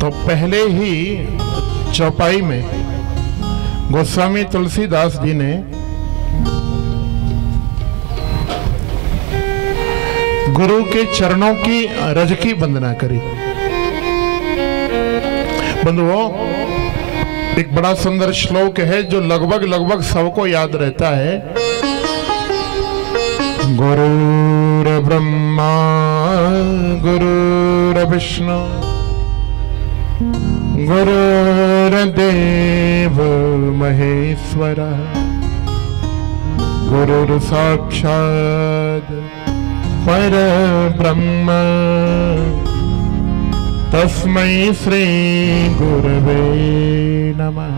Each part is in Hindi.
तो पहले ही चौपाई में गोस्वामी तुलसीदास जी ने गुरु के चरणों की रज की वंदना करी। बंधुओं, एक बड़ा सुंदर श्लोक है जो लगभग सबको याद रहता है। गुरुर ब्रह्मा गुरुर विष्णु गुरुर्देव महेश्वर गुरुर साक्षात् परब्रह्म तस्मै श्री गुरवे नमः।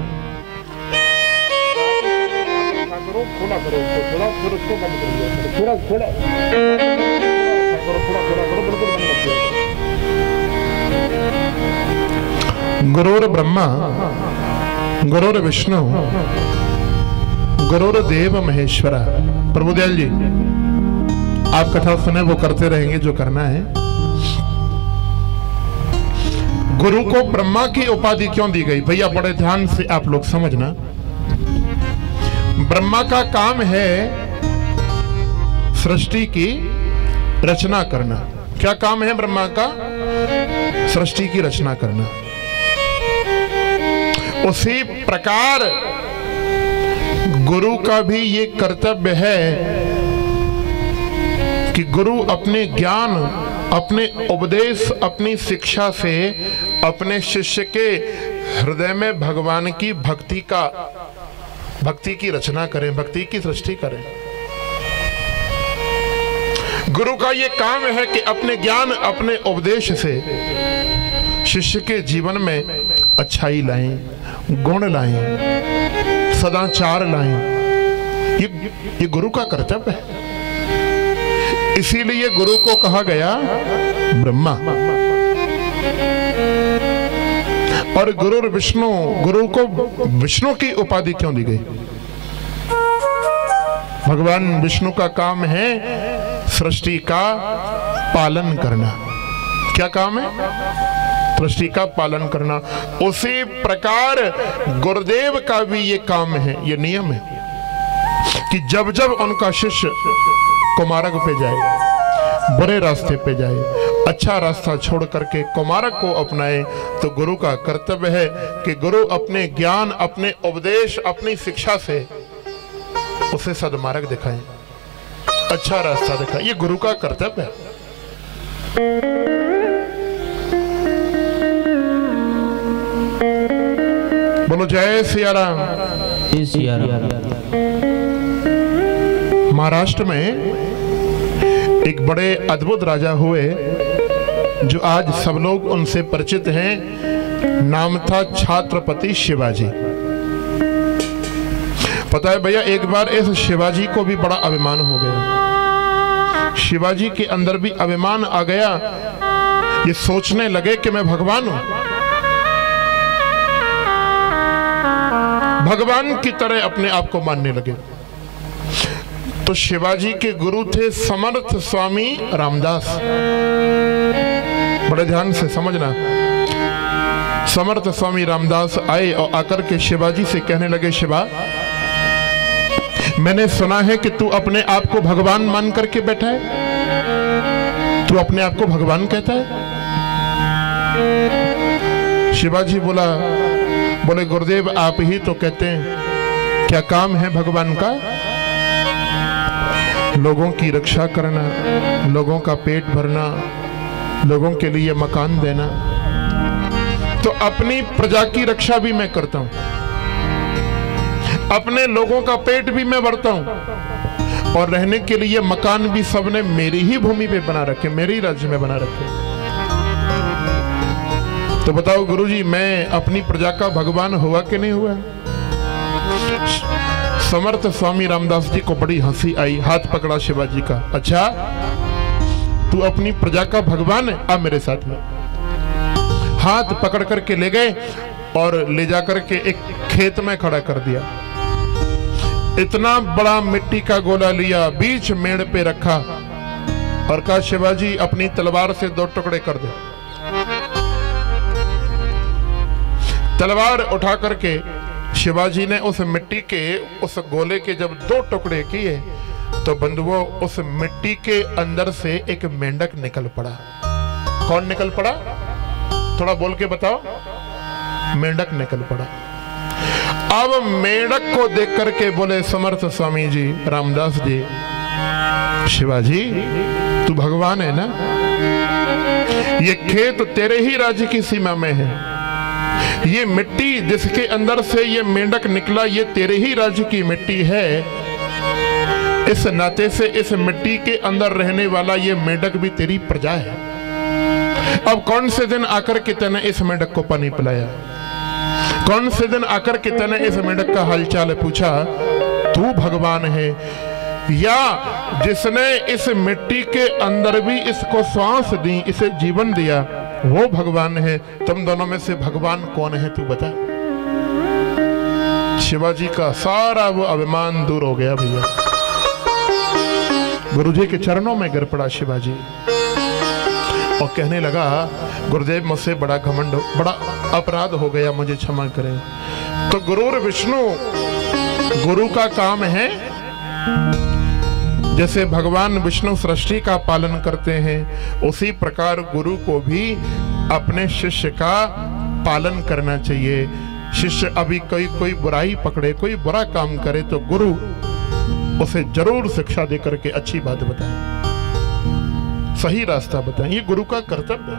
गुरुर ब्रह्मा गुरुर विष्णु गुरुर्देव महेश्वरा। प्रभुदयाल जी, आप कथा सुने, वो करते रहेंगे जो करना है। गुरु को ब्रह्मा की उपाधि क्यों दी गई? भैया बड़े ध्यान से आप लोग समझना। ब्रह्मा का काम है सृष्टि की रचना करना। क्या काम है ब्रह्मा का? सृष्टि की रचना करना। उसी प्रकार गुरु का भी ये कर्तव्य है कि गुरु अपने ज्ञान, अपने उपदेश, अपनी शिक्षा से अपने शिष्य के हृदय में भगवान की भक्ति की रचना करें, भक्ति की सृष्टि करें। गुरु का ये काम है कि अपने ज्ञान, अपने उपदेश से शिष्य के जीवन में अच्छाई लाएं, गुण लाएं, सदाचार लाएं। ये गुरु का कर्तव्य है। इसीलिए गुरु को कहा गया ब्रह्मा। और गुरु विष्णु, गुरु को विष्णु की उपाधि क्यों दी गई? भगवान विष्णु का काम है सृष्टि का पालन करना। क्या काम है? सृष्टि का पालन करना। उसी प्रकार गुरुदेव का भी ये काम है, ये नियम है कि जब जब उनका शिष्य कुमार्ग पे जाए, बुरे रास्ते पे जाए, अच्छा रास्ता छोड़ करके कुमार्ग को अपनाए, तो गुरु का कर्तव्य है कि गुरु अपने ज्ञान, अपने उपदेश, अपनी शिक्षा से उसे सदमार्ग दिखाए, अच्छा रास्ता दिखाए। ये गुरु का कर्तव्य है। बोलो जय सिया राम। जय सिया राम। महाराष्ट्र में एक बड़े अद्भुत राजा हुए जो आज सब लोग उनसे परिचित हैं। नाम था छत्रपति शिवाजी। पता है भैया, एक बार इस शिवाजी को भी बड़ा अभिमान हो गया। शिवाजी के अंदर भी अभिमान आ गया। ये सोचने लगे कि मैं भगवान हूं, भगवान की तरह अपने आप को मानने लगे। तो शिवाजी के गुरु थे समर्थ स्वामी रामदास। बड़े ध्यान से समझना। समर्थ स्वामी रामदास आए और आकर के शिवाजी से कहने लगे, शिवा, मैंने सुना है कि तू अपने आप को भगवान मान करके बैठा है, तू अपने आप को भगवान कहता है। शिवाजी बोले गुरुदेव, आप ही तो कहते हैं। क्या काम है भगवान का? लोगों की रक्षा करना, लोगों का पेट भरना, लोगों के लिए मकान देना। तो अपनी प्रजा की रक्षा भी मैं करता हूं, अपने लोगों का पेट भी मैं भरता हूं, और रहने के लिए मकान भी सबने मेरी ही भूमि पे बना रखे, मेरे ही राज्य में बना रखे। तो बताओ गुरुजी, मैं अपनी प्रजा का भगवान हुआ कि नहीं हुआ? समर्थ स्वामी रामदास जी को बड़ी हंसी आई। हाथ पकड़ा शिवाजी का। अच्छा, तू अपनी प्रजा का भगवान है, आ मेरे साथ में। हाथ पकड़ करके ले गए और ले जाकर के एक खेत में खड़ा कर दिया। इतना बड़ा मिट्टी का गोला लिया, बीच मेड़ पे रखा और कहा, शिवाजी अपनी तलवार से 2 टुकड़े कर दे। तलवार उठा करके शिवाजी ने उस मिट्टी के उस गोले के जब 2 टुकड़े किए तो बंधुओं उस मिट्टी के अंदर से एक मेंढक निकल पड़ा। कौन निकल पड़ा? थोड़ा बोल के बताओ। मेंढक निकल पड़ा। अब मेंढक को देख करके बोले समर्थ स्वामी जी, रामदास जी, शिवाजी तू भगवान है ना, ये खेत तेरे ही राज्य की सीमा में है, ये मिट्टी जिसके अंदर से ये मेंढक निकला ये तेरे ही राज्य की मिट्टी है, इस नाते से इस मिट्टी के अंदर रहने वाला ये मेंढक भी तेरी प्रजा है। अब कौन से दिन आकर के तने इस मेंढक को पानी पिलाया? कौन से दिन आकर के तने इस मेंढक का हालचाल पूछा? तू भगवान है या जिसने इस मिट्टी के अंदर भी इसको श्वास दी, इसे जीवन दिया, वो भगवान है? तुम दोनों में से भगवान कौन है तू बता। शिवाजी का सारा वो अभिमान दूर हो गया भैया। गुरुजी के चरणों में गिर पड़ा शिवाजी और कहने लगा, गुरुदेव मुझसे बड़ा घमंड, बड़ा अपराध हो गया, मुझे क्षमा करें। तो गुरुर विष्णु, गुरु का काम है जैसे भगवान विष्णु सृष्टि का पालन करते हैं, उसी प्रकार गुरु को भी अपने शिष्य का पालन करना चाहिए। शिष्य अभी कोई बुराई पकड़े, कोई बुरा काम करे तो गुरु उसे जरूर शिक्षा देकर के अच्छी बात बताए, सही रास्ता बताए। ये गुरु का कर्तव्य है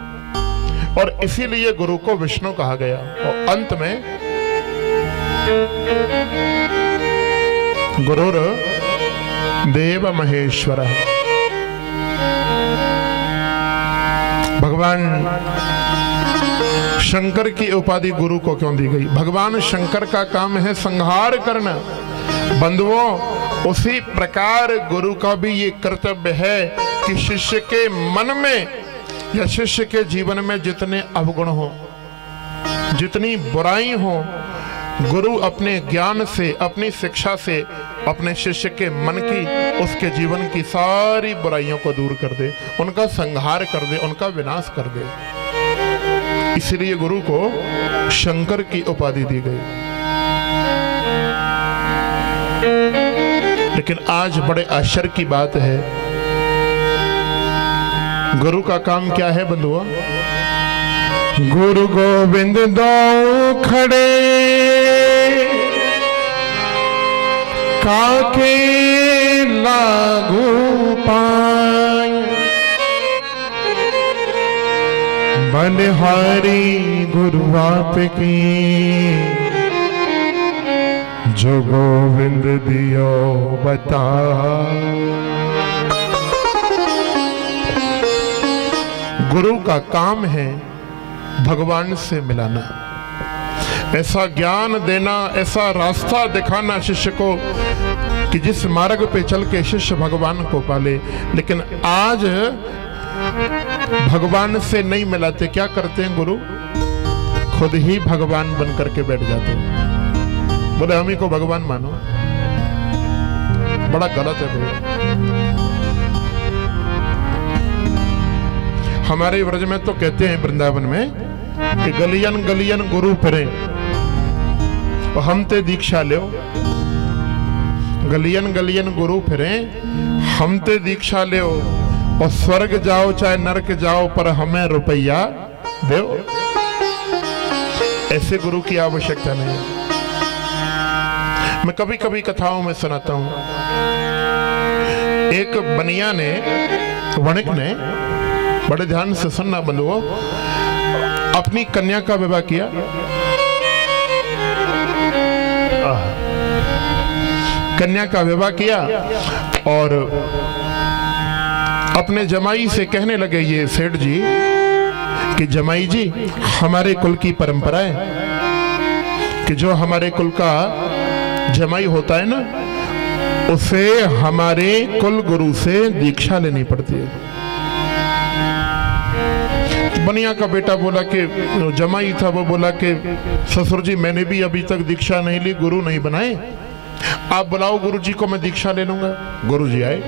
और इसीलिए गुरु को विष्णु कहा गया। और अंत में गुरुर देव महेश्वर, भगवान शंकर की उपाधि गुरु को क्यों दी गई? भगवान शंकर का काम है संहार करना। बंधुओं उसी प्रकार गुरु का भी ये कर्तव्य है कि शिष्य के मन में या शिष्य के जीवन में जितने अवगुण हो, जितनी बुराई हो, गुरु अपने ज्ञान से, अपनी शिक्षा से अपने शिष्य के मन की, उसके जीवन की सारी बुराइयों को दूर कर दे, उनका संहार कर दे, उनका विनाश कर दे। इसलिए गुरु को शंकर की उपाधि दी गई। लेकिन आज बड़े आश्चर्य की बात है, गुरु का काम क्या है बंधुआ? गुरु गोविंद दो खड़े काके लागू पाए, बलिहारी गुरु आप की जो गोविंद दियो बता। गुरु का काम है भगवान से मिलाना, ऐसा ज्ञान देना, ऐसा रास्ता दिखाना शिष्य को कि जिस मार्ग पे चल के शिष्य भगवान को पाले। लेकिन आज भगवान से नहीं मिलाते, क्या करते हैं गुरु? खुद ही भगवान बन करके बैठ जाते हैं, बोले हम ही को भगवान मानो। बड़ा गलत है भैया। हमारे व्रज में तो कहते हैं वृंदावन में कि गलियन गलियन गुरु फिरे और हम ते दीक्षा लो। गलियन गलियन गुरु फिरे, हम ते दीक्षा लो और स्वर्ग जाओ चाहे नरक जाओ पर हमें रुपया दो। ऐसे गुरु की आवश्यकता नहीं है। मैं कभी कभी कथाओं में सुनाता हूं, एक बनिया ने, वणिक ने, बड़े ध्यान से सुनना बंधुओं, अपनी कन्या का विवाह किया। कन्या का विवाह किया और अपने जमाई से कहने लगे ये सेठ जी कि जमाई जी, हमारे कुल की परंपरा है कि जो हमारे कुल का जमाई होता है ना, उसे हमारे कुल गुरु से दीक्षा लेनी पड़ती है। बनिया का बेटा बोला कि जमाई था, वो बोला कि ससुर जी मैंने भी अभी तक दीक्षा नहीं ली, गुरु नहीं बनाए, आप बुलाओ गुरु जी को, मैं दीक्षा ले लूंगा। गुरु जी आए,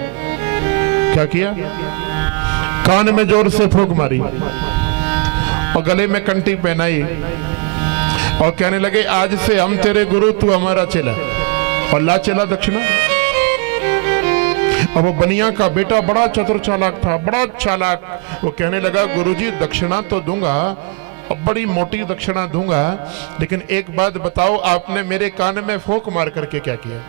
क्या किया? कान में जोर से फूंक मारी और गले में कंठी पहनाई और कहने लगे आज से हम तेरे गुरु, तू हमारा चेला। और ला चेला दक्षिणा। और वो बनिया का बेटा बड़ा चतुर चालाक था, बड़ा चालाक। वो कहने लगा गुरुजी दक्षिणा तो दूंगा, अब बड़ी मोटी दक्षिणा दूंगा, लेकिन एक बात बताओ, आपने मेरे कान में फूंक मार करके क्या किया?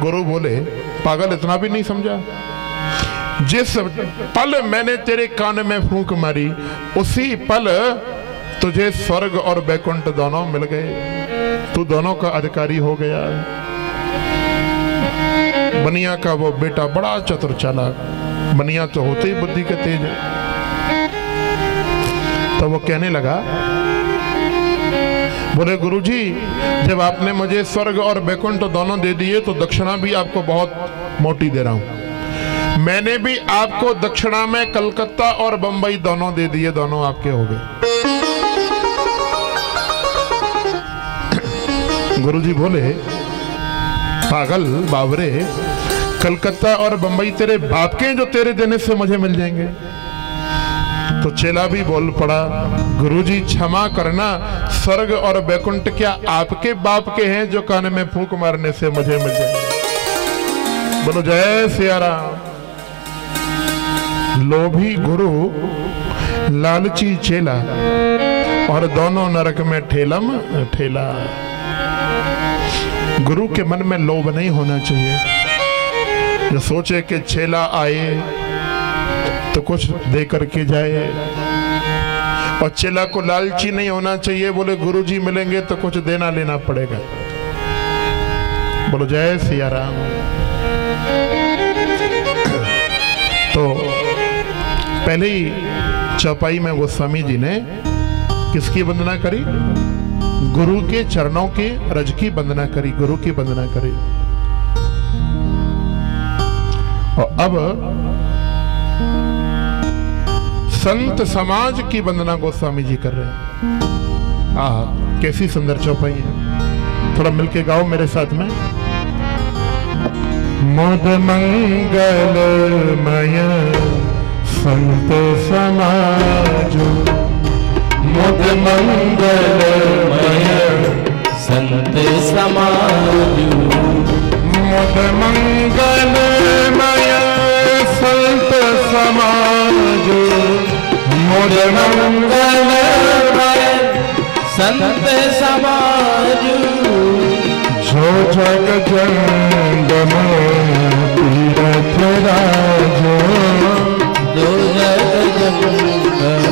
गुरु बोले पागल, इतना भी नहीं समझा? जिस पल मैंने तेरे कान में फूंक मारी, उसी पल तुझे स्वर्ग और बैकुंठ दोनों मिल गए, तू दोनों का अधिकारी हो गया। बनिया का वो बेटा बड़ा चतुर चालाक, बनिया तो होते ही बुद्धि के तेज है। तो वो कहने लगा, बोले गुरुजी जब आपने मुझे स्वर्ग और बैकुंठ दोनों दे दिए तो दक्षिणा भी आपको बहुत मोटी दे रहा हूं। मैंने भी आपको दक्षिणा में कलकत्ता और बंबई दोनों दे दिए, दोनों आपके हो गए। गुरुजी बोले पागल बावरे, कलकत्ता और बंबई तेरे बाप के जो तेरे देने से मुझे मिल जाएंगे। तो चेला भी बोल पड़ा, गुरुजी क्षमा करना, स्वर्ग और बैकुंठ क्या आपके बाप के हैं जो कान में फूंक मारने से मुझे मिल जाएंगे? बोलो जय सिया राम। लोभी गुरु, लालची चेला, और दोनों नरक में ठेलम ठेला। गुरु के मन में लोभ नहीं होना चाहिए, जो सोचे कि चेला आए तो कुछ दे करके जाए, और चेला को लालची नहीं होना चाहिए, बोले गुरुजी मिलेंगे तो कुछ देना लेना पड़ेगा। बोलो जय सिया राम। तो पहले ही चौपाई में गोस्वामी जी ने किसकी वंदना करी? गुरु के चरणों के रज की वंदना करी, गुरु की वंदना करी। और अब संत समाज की वंदना गोस्वामी जी कर रहे हैं। आह कैसी सुंदर चौपाई है, थोड़ा मिलके गाओ मेरे साथ में। मुद मंगलमय संत समाज, मुद मंगलमय संत समाज, मुद मंगलमय संत समाज, मुद मंगलमय संत समाज। जो जग जंगम तीरथ राजो, जो जग जंगम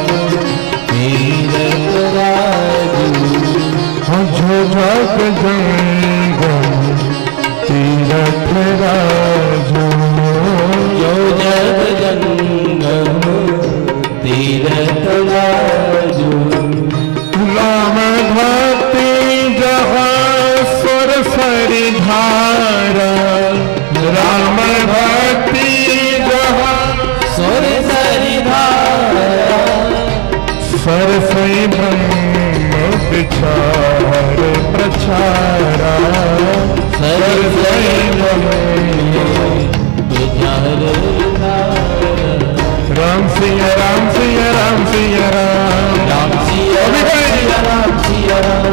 तीरथ राजो, जो जग जंगम तीरथ राजो, जो जग जंगम तीरथ राजो। राम भक्ति जहाँ सुर सरि धारा, राम भक्ति जहाँ सुर सरि धारा, सरसई ब्रह्म विचार प्रचारा, सरसई ब्रह्म विचार धारा। राम सिया राम सिया राम सिया राम, राम सिया राम सिया राम,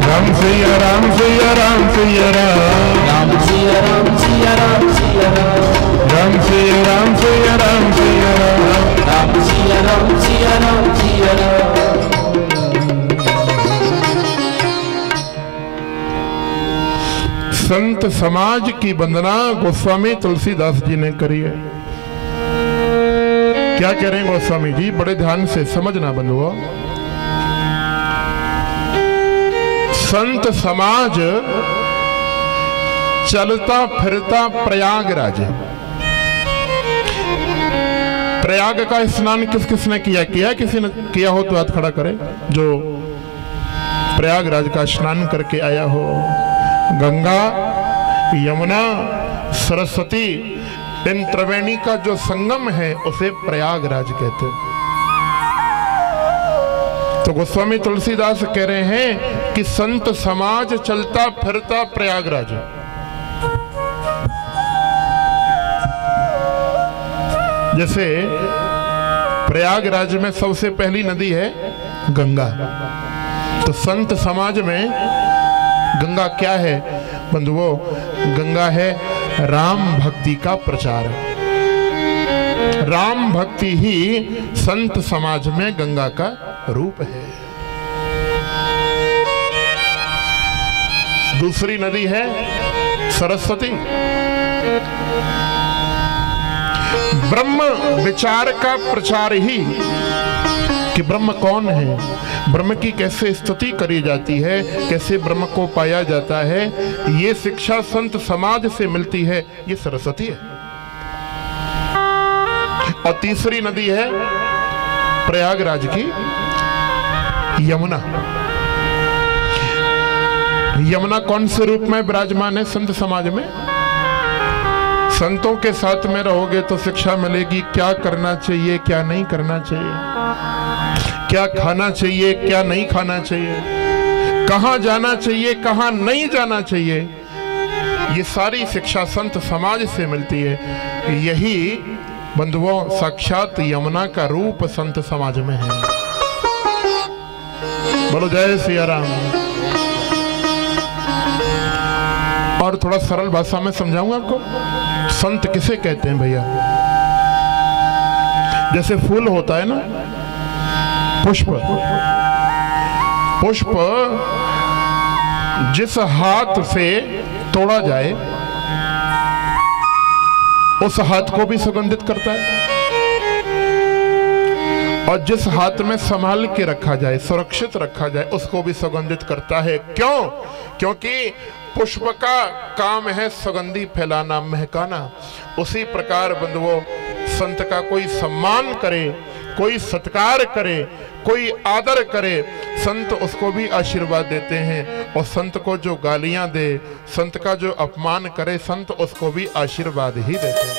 राम सिया राम सिया राम सिया राम, राम सिया राम सिया राम सिया राम, राम सिया राम सिया राम सिया राम, राम सिया राम सिया राम सिया राम। संत समाज की वंदना गोस्वामी तुलसीदास जी ने करी है। क्या कह रहे हैं गोस्वामी जी? बड़े ध्यान से समझना बंधुओं। संत समाज चलता फिरता प्रयागराज है। प्रयाग का स्नान किस किसने किया? किसी ने किया हो तो हाथ खड़ा करे, जो प्रयागराज का स्नान करके आया हो। गंगा, यमुना, सरस्वती, इन त्रिवेणी का जो संगम है उसे प्रयागराज कहते हैं। तो गोस्वामी तुलसीदास कह रहे हैं कि संत समाज चलता फिरता प्रयागराज। जैसे प्रयागराज में सबसे पहली नदी है गंगा। तो संत समाज में गंगा क्या है बंधुओं? गंगा है राम भक्ति का प्रचार। राम भक्ति ही संत समाज में गंगा का रूप है। दूसरी नदी है सरस्वती। ब्रह्म विचार का प्रचार ही कि ब्रह्म कौन है, ब्रह्म की कैसे स्तुति करी जाती है, कैसे ब्रह्म को पाया जाता है, ये शिक्षा संत समाज से मिलती है, ये सरस्वती है। और तीसरी नदी है प्रयागराज की यमुना। यमुना कौन से रूप में विराजमान है संत समाज में? संतों के साथ में रहोगे तो शिक्षा मिलेगी, क्या करना चाहिए, क्या नहीं करना चाहिए, क्या खाना चाहिए, क्या नहीं खाना चाहिए, कहां जाना चाहिए, कहां नहीं जाना चाहिए। ये सारी शिक्षा संत समाज से मिलती है। यही बंधुओं साक्षात यमुना का रूप संत समाज में है। बोलो जय सिया राम। और थोड़ा सरल भाषा में समझाऊंगा आपको। संत किसे कहते हैं भैया? जैसे फूल होता है ना, पुष्प, पुष्प जिस हाथ से तोड़ा जाए उस हाथ को भी सुगंधित करता है, और जिस हाथ में संभाल के रखा जाए, सुरक्षित रखा जाए, उसको भी सुगंधित करता है। क्यों? क्योंकि पुष्प का काम है सुगंधी फैलाना, महकाना। उसी प्रकार बंधुओं संत का कोई सम्मान करे, कोई सत्कार करे, कोई आदर करे, संत उसको भी आशीर्वाद देते हैं। और संत को जो गालियां दे, संत का जो अपमान करे, संत उसको भी आशीर्वाद ही देते हैं।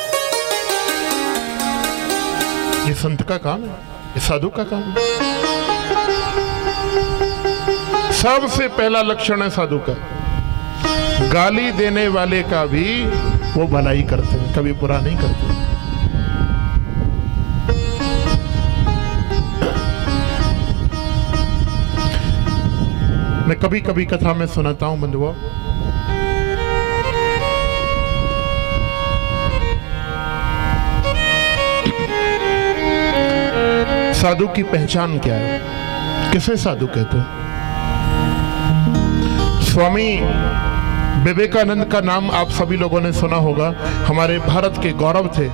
ये संत का काम है, ये साधु का काम है। सबसे पहला लक्षण है साधु का, गाली देने वाले का भी वो भलाई करते हैं, कभी बुरा नहीं करते। मैं कभी कभी कथा में सुनाता हूं बंधुओं, साधु की पहचान क्या है, किसे साधु कहते हैं? स्वामी विवेकानंद का नाम आप सभी लोगों ने सुना होगा। हमारे भारत के गौरव थे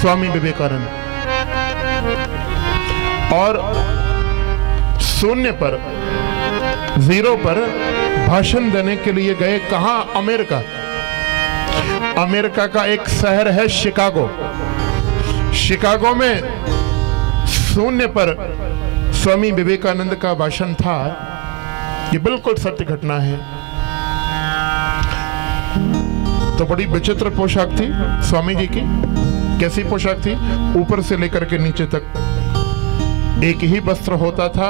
स्वामी विवेकानंद। और शून्य पर, जीरो पर भाषण देने के लिए गए। कहां? अमेरिका। अमेरिका का एक शहर है शिकागो। शिकागो में शून्य पर स्वामी विवेकानंद का भाषण था। ये बिल्कुल सत्य घटना है। तो बड़ी विचित्र पोशाक थी स्वामी जी की। कैसी पोशाक थी? ऊपर से लेकर के नीचे तक एक ही वस्त्र होता था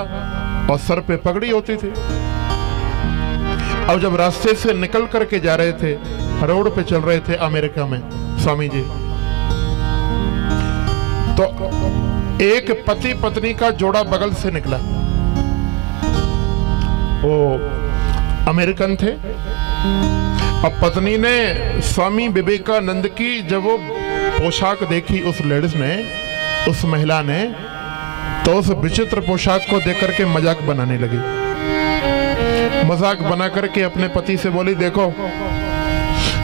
और सर पे पगड़ी होती थी। अब जब रास्ते से निकल करके जा रहे थे, रोड पे चल रहे थे अमेरिका में स्वामी जी, तो एक पति पत्नी का जोड़ा बगल से निकला। वो अमेरिकन थे। अब पत्नी ने स्वामी विवेकानंद की जब वो पोशाक देखी, उस लेडीज ने, उस महिला ने, तो उस विचित्र पोशाक को देख करके मजाक बनाने लगी। मजाक बना करके अपने पति से बोली, देखो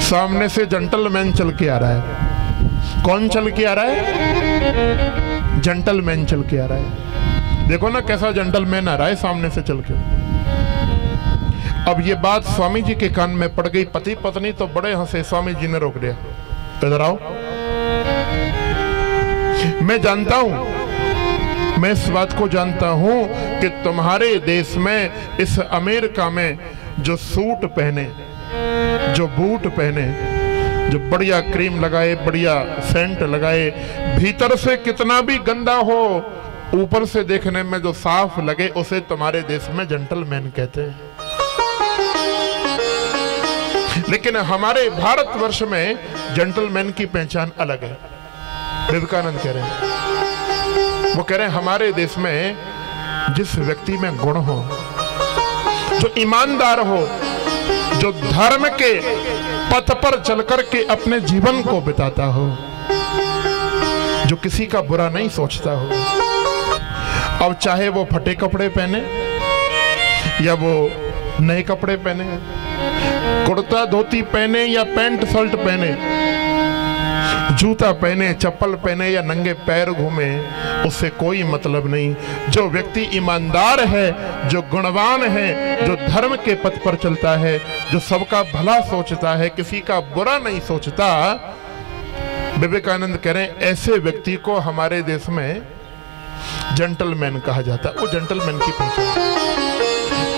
सामने से जेंटलमैन चल के आ रहा है। कौन चल के आ रहा है? जेंटलमैन चल के आ रहा है। देखो ना कैसा जेंटलमैन आ रहा है सामने से चल के। अब ये बात स्वामी जी के कान में पड़ गई। पति पत्नी तो बड़े हंसे। स्वामी जी ने रोक दिया, इधर आओ। मैं जानता हूं, मैं इस बात को जानता हूं कि तुम्हारे देश में, इस अमेरिका में, जो सूट पहने, जो बूट पहने, जो बढ़िया क्रीम लगाए, बढ़िया सेंट लगाए, भीतर से कितना भी गंदा हो, ऊपर से देखने में जो साफ लगे, उसे तुम्हारे देश में जेंटलमैन कहते हैं। लेकिन हमारे भारतवर्ष में जेंटलमैन की पहचान अलग है। विवेकानंद कह रहे हैं वो कह रहे हैं हमारे देश में जिस व्यक्ति में गुण हो, जो ईमानदार हो, जो धर्म के पथ पर चलकर के अपने जीवन को बिताता हो, जो किसी का बुरा नहीं सोचता हो, अब चाहे वो फटे कपड़े पहने या वो नए कपड़े पहने, कुर्ता धोती पहने या पैंट शर्ट पहने, जूता पहने, चप्पल पहने या नंगे पैर घूमे, उससे कोई मतलब नहीं। जो व्यक्ति ईमानदार है, जो गुणवान है, जो धर्म के पथ पर चलता है, जो सबका भला सोचता है, किसी का बुरा नहीं सोचता, विवेकानंद कह रहे हैं ऐसे व्यक्ति को हमारे देश में जेंटलमैन कहा जाता है। वो जेंटलमैन की पहचान।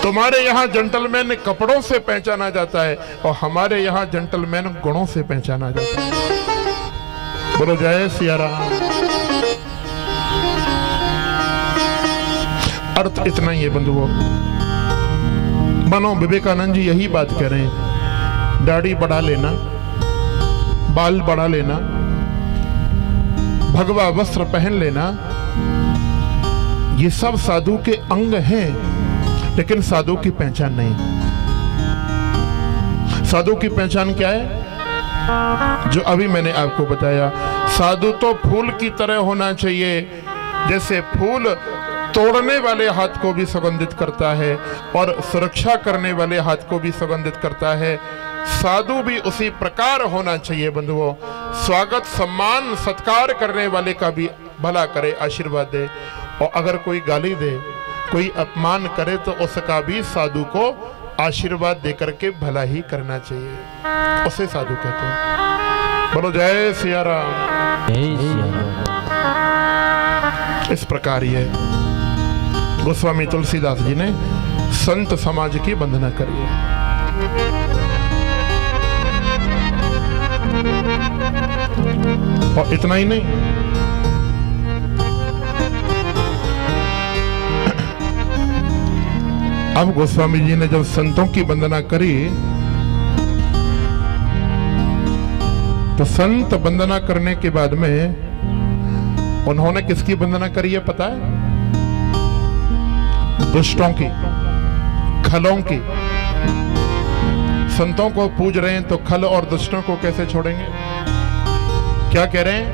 तुम्हारे यहाँ जेंटलमैन कपड़ों से पहचाना जाता है और हमारे यहाँ जेंटलमैन गुणों से पहचाना जाता है। बोलो जय सिया राम। अर्थ इतना ही है बंधुओं। मानो विवेकानंद जी यही बात कह रहे हैं, दाढ़ी बढ़ा लेना, बाल बढ़ा लेना, भगवा वस्त्र पहन लेना, ये सब साधु के अंग हैं, लेकिन साधु की पहचान नहीं। साधु की पहचान क्या है? जो अभी मैंने आपको बताया, साधु तो फूल की तरह होना चाहिए, जैसे फूल तोड़ने वाले हाथ को भी सुगंधित करता है और सुरक्षा करने वाले हाथ को भी सुगंधित करता है, साधु भी उसी प्रकार होना चाहिए बंधुओं। स्वागत, सम्मान, सत्कार करने वाले का भी भला करे, आशीर्वाद दे, और अगर कोई गाली दे, कोई अपमान करे तो उसका भी साधु को आशीर्वाद देकर के भला ही करना चाहिए, उसे साधु कहते हैं। बोलो जय सिया राम। इस प्रकार ये गोस्वामी तुलसीदास जी ने संत समाज की वंदना करी है। और इतना ही नहीं, अब गोस्वामी जी ने जब संतों की वंदना करी तो संत वंदना करने के बाद में उन्होंने किसकी वंदना करी है पता है? दुष्टों की, खलों की। संतों को पूज रहे हैं तो खल और दुष्टों को कैसे छोड़ेंगे? क्या कह रहे हैं?